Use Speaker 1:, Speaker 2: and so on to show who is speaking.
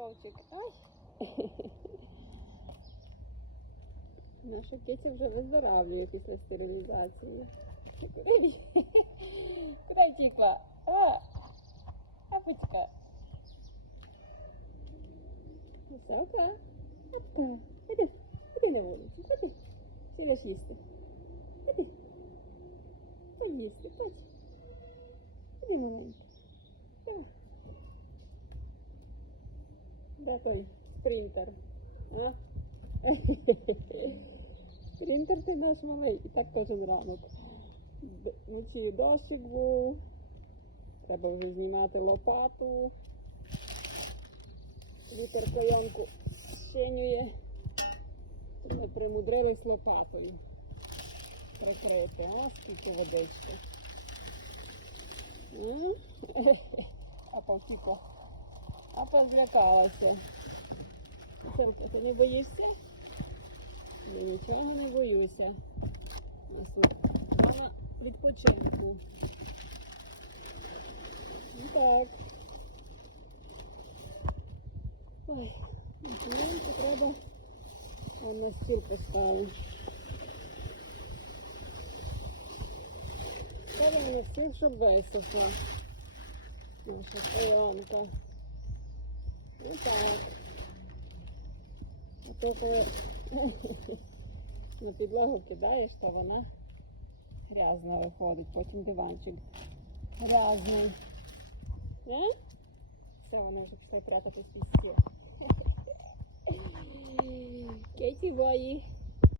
Speaker 1: Шовчик. Ай. Наша киця вже виздоравлює після стерилізації. Куди Куди? А, апочка. Висока. Апка. Іди, іди на вулицю, ходи. Сідеш їсти. Іди. Поїсти, хоч. Іди маленька. Де той спринтер? А? Спринтер ти наш малий, і так кожен ранок. Вночі дощик був. Треба вже знімати лопату. Вітер коянку щенює. Ми примудрились лопатою прикрити, а скільки водички. М? А повтікла. А позлякалася. Василька, ти не боїшся? Я нічого не боюся. У нас тут мама відпочинку. Ну так. Ой, документи треба. На стіл поставити. Ставимо на стіл, щоб висохла. Наша стоянка. Ну так. А то коли на підлогу кидаєш, то вона грязна виходить, потім диванчик грязний. І Все, вона вже пішла прятатись під стіл. Кейті бої.